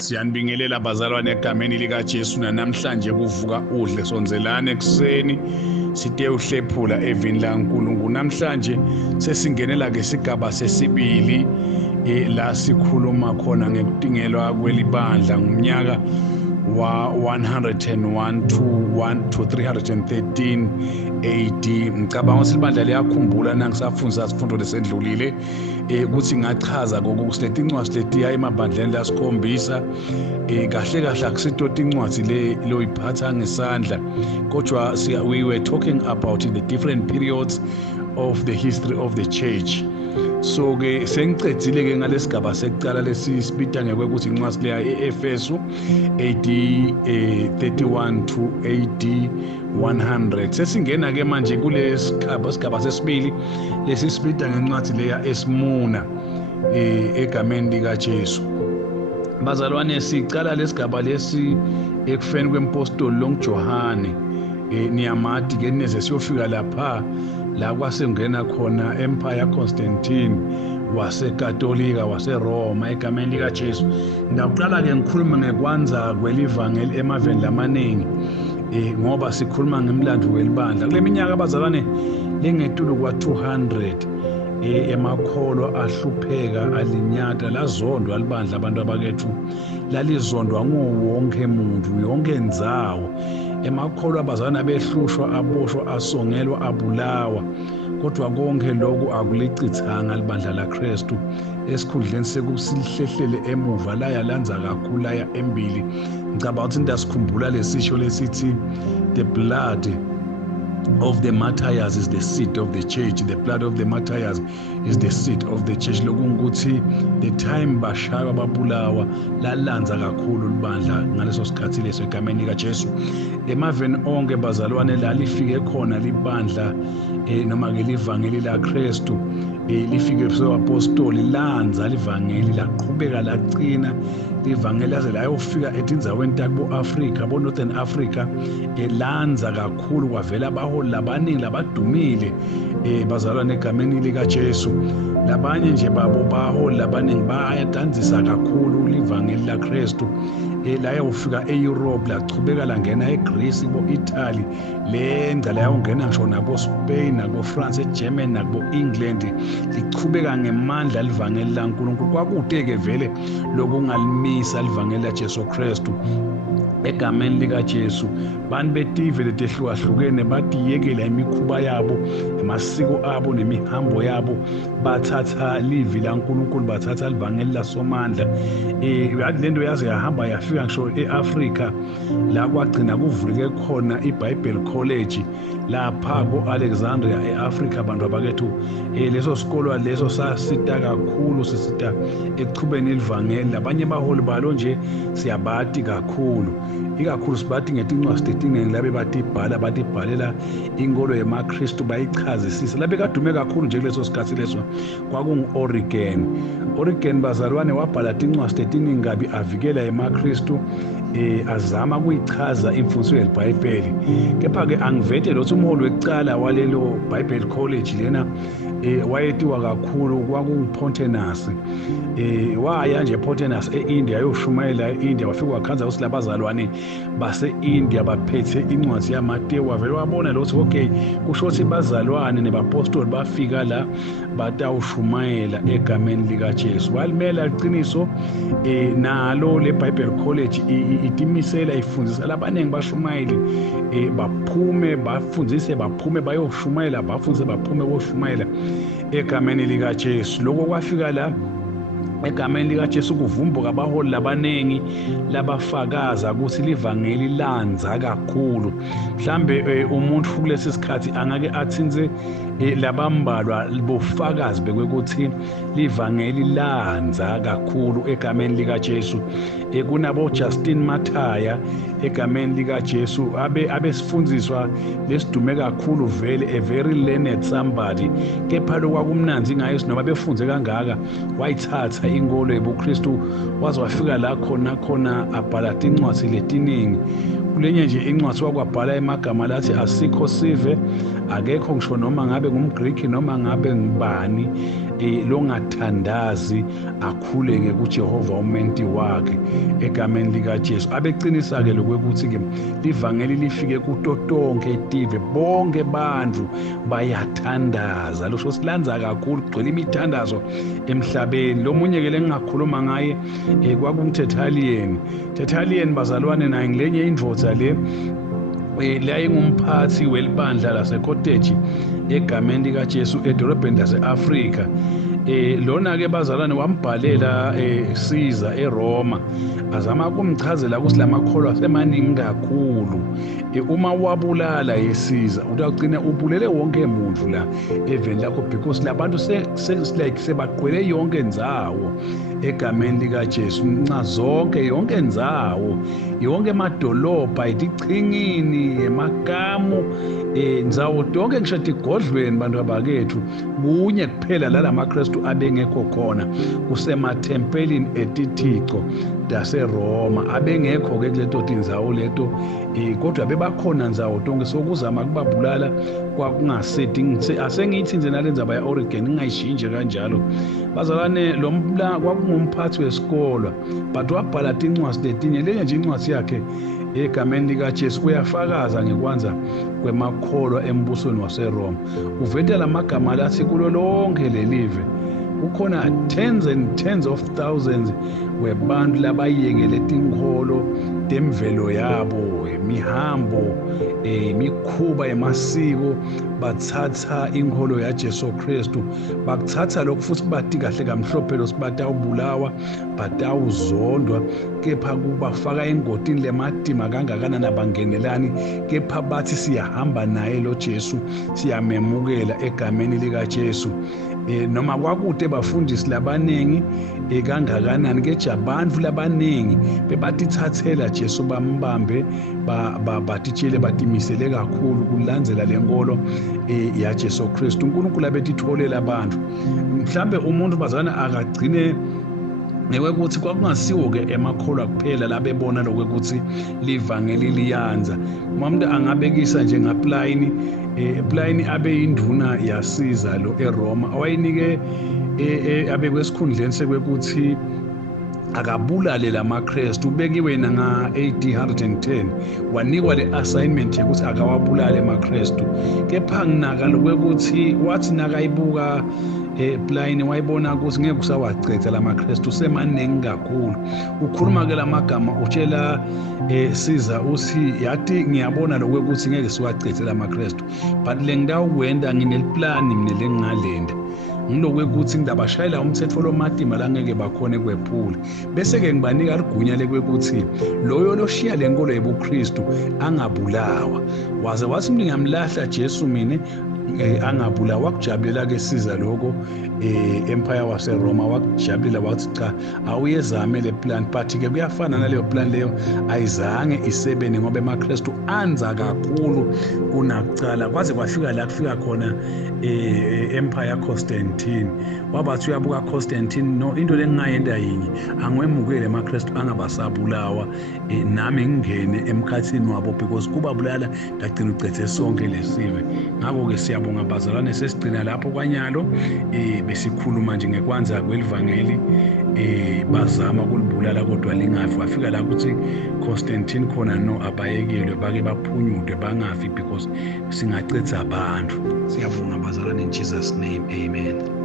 Siyanibingelela bazalwane egameni likaJesu namhlanje kuvuka udle sonzelane ekseni sithe uhlephula evini laNkulunkulu. Namhlanje sesingenela ke isigaba sesibili la sikhuluma khona ngekudingelwa kwelibandla ngomnyaka wa 101 to 313 AD. Ngicabanga ukuthi ibandla liyakhumbula nangisafundisa sifundo lesendlulile ukuthi ngachaza kokusiletha incwadi letiya emabandleni lasikhombisa kahle kahle akusitoti incwadi le oyiphatha ngesandla kodwa we were talking about the different periods of the history of the church. So ke sengicedzile ke ngalesigaba sekucala lesibita ngekweukuthi incwadi leya eEfesu AD 31 to AD 100. Sesingena ke manje kulesigaba sesibili lesibita ngencwadi leya eSmuna egameni likaJesu. Bazalwane sicala lesigaba lesi ekufeni kwempostoli longuJohane niyamati ke neze siyofika lapha la kwasengena khona empire Constantine waseKatolika waseRoma egameni likaJesu. Ngaqala ke ngikhuluma ngekwanza kwelivangeli emaveni lamaningi ngoba sikhuluma ngemlando welibandla kule minyaka abazalwane lengetulu kwa 200 emakholo ahlupheka alinyata lazondwa libandla abantu abakethu lalizondwa nguwonke umuntu yonke indzawo emakholo abazalwane behlushwa aboshwa asongelwa abulawa kodwa konke lokhu akulicithanga libandla laKristu esikhundleni sekusihlehlele emuva laya lanza kakhulu laya embili. Ngicabanga ukuthi ndasikhumbula lesisho lesithi the blood of the martyrs is the seat of the church. The blood of the martyrs is the seat of the church. Lokungukuthi the time bashaya babulawa lalanza kakhulu libandla ngaleso sikhathi leso egameni likaJesu. Emaveni onke bazalwane lalifike khona libandla noma ke livangeli laKristu lifike apostoli lanza livangeli laqhubeka laqina livangeli laze layofika etindzaweni takubo Africa bo Northern Africa lanza kakhulu kwavela abaholi labaningi labadumile bazalwane egameni likaJesu. Labanye nje babo baholi labaningi bayadanzisa kakhulu livangeli laKristu layofika eEurope lachubeka langena eGreece bo Italy lenza layongena ngisho nabo Spain nabo France eGermany nabo England lichubeka ngemandla livangeli laNkulunkulu. Kwakude ke vele lokungalimisa livangeli laJesu Kristu egameni likaJesu. Bantu betive letehlukahlukene batiyekela imikhuba yabo amasiko abo nemihambo yabo bathatha livi laNkulunkulu bathatha livangeli lasomandla lento yaze yahamba yafika ngisho eAfrica la kwagcina kuvuleke khona iBible College lapha ko-Alexandria eAfrica abantu abakethu leso sikolo leso sasita kakhulu sisita ekuchubeni livangeli. Abanye baholi balo nje siyabati kakhulu ikakhulu sibathi ngetincwadi eziningi labe batibhalela inkolo yemaKristu bayichazisisa labe kadume kakhulu nje kuleso sikhathi leso kwakungu-Origen bazalwane wabhala tincwadi eziningi kabi avikela emaKristu azama kuyichaza imfundiso yelibhayibheli. Kepha-ke angivete lothi umholi wekucala walelo Bible College lena wayetiwa kakhulu kwakunguPontanus waya nje Pontanus eIndia yoshumayela eIndia wafika wakhanza ukuthi labazalwane base-India baphethe incwadi yaMateyu wavele wabona lokuthi okay kusho ukuthi bazalwane nebapostoli bafika la batawushumayela egameni likaJesu. Walimela iqiniso nalo le Bible College itimisela ifundisa labaningi bashumayeli baphume bafundise baphume bayoshumayela bafundise baphume boshumayela egameni likaJesu. Lokho kwafika la egameni likaJesu kuvumbuka abaholi labaningi labafakaza ukuthi livangeli lanza kakhulu. Mhlambe umuntu kulesi sikhathi angake athinze labambalwa bofakazi bekwekuthi livangeli lanza kakhulu egameni likaJesu. Kunabo Justin Mathaya egameni likaJesu abesifundiswa lesidume kakhulu vele a very learned somebody. Kepha lokwakumnanzi ngayo noma befunze kangaka wayithatha inkolo yobuKristu waze wafika la khona abhala incwadi letiningi kulenye nje incwadi wakwabhala emagama lathi asikho sive akekho ngisho noma ngabe ngumGreek noma ngabe ngibani longathandazi akhuleke kuJehova umenti wakhe egameni likaJesu. Abecinisa ke lokuthi ke livangeli lifike kuto tonke itive bonke bantu bayathandaza. Lusho silanza kakhulu kugcwele imithandazo emhlabeni. Lomunye ke lengingakhuluma ngaye kwakumTertullian. Tertullian bazalwane naye ngilenye indvodza le ngumphathi welibandla laseCottage egameni likaJesu edolobheni lase-Afrika. Lona ke bazalwane wambhalela Caesar eRoma azama ukumchazela ukuthi lamakholwa asemaningi kakhulu. Uma wabulala yeCaesar utagcina ubulele wonke umuntu la eveni lakho because labantu sebagqwele yonke indzawo egameni likaJesu. Nca zonke yonke indzawo yonke emadolobha itichingini emakamu ndzawo tonke ngisho tigodlweni bantu abakethu kunye kuphela lamaKristu abengekho khona kusemathempelini etithixo daseRoma abengekho ke kuleto tindzawo leto kodwa bebakhona ndzawo tonke sokuzama kubabulala kwakungasethi asengithi nje nalenzaba ya-Oregon ngingayishintshe kanjalo bazalwane. Lo kwakungumphathi wesikolo but wabhala tincwadi letinye lenye nje incwadi yakhe egameni likaJesu uyafakaza ngekwanza kwemakholwa embusweni waseRoma. Uveta lamagama lathi kulo lonke lelive kukhona tens and tens of thousands webantu labayekele tinkholo temvelo yabo imihambo imikhuba emasiko bathatha inkholo yaJesu Kristu bakuthatha lokhu futhi bathi kahle kamhlophe lo sibatawubulawa batawuzondwa kepha kubafaka engodini lemadima kangakanani abangenelani kepha bathi siyahamba naye lo Jesu siyamemukela egameni likaJesu. Noma kwakude bafundisi labaningi kangakanani ke abantu labaningi bebatithathela Jesu bambambe batitshele batimisele kakhulu kulandzela lenkolo yaJesu Kristu. uNkulunkulu abetitholela abantu mhlambe umuntu bazana akagcine nekwekuthi kwakungasiwo ke emakholwa kuphela labebona lokuthi livangeli liyanza. Umuntu angabekisa nje ngaPliny Pliny abe induna yasiza lo eRoma awayinike abe kwesikhundleni sekwekuthi akabulale lamaKristu. Ubekiwe nga AD 110 wanikwa le assignment yokuthi akawabulale amaKristu kepha nginaka lokuthi wathi nakayibuka Pliny wayibona ukuthi ngeke usawacetha lamaKristu semaningi kakhulu. Ukhuluma ke lamagama utshela Caesar uthi yathi ngiyabona lokuthi ngeke siwacethe lamaKristu but lengidawukwenda ngineliplan mina lengingalenda ngilokuthi ngidabashayela umthetho lomadima la ngeke bakhone kwephula bese ke ngibanika ligunya lekwekuthi loyo loshiya lenkolo yebuKristu angabulawa waze wathi mina ngamlahla Jesu mina angabulawa. Wakujabulela ke Caesar lokho empire waseRoma wakujabulela wathi cha awuyezame le plan but ke kuyafana naleyo plan leyo ayizange isebene ngoba emaKristu anza kakhulu kunakucala kwaze kwafika la kufika khona empire Constantine wabathi uyabuka Constantine no into lengingayenda yinye angwemukele emaKristu angabasabulawa nami ngingene emkhathini wabo because kubabulala ngagcina ucethe sonke lesive. Ngakho ke siyabonga bazalwane sesigcina lapho kwanyalo besikhuluma nje ngekwanza kwelivangeli bazama kulibulala kodwa lingafi. Wafika la ukuthi Constantine khona no abayekelwe bake baphunyudwe bangafi because singacetha abantu. Siyabonga bazalwane in Jesus name, amen.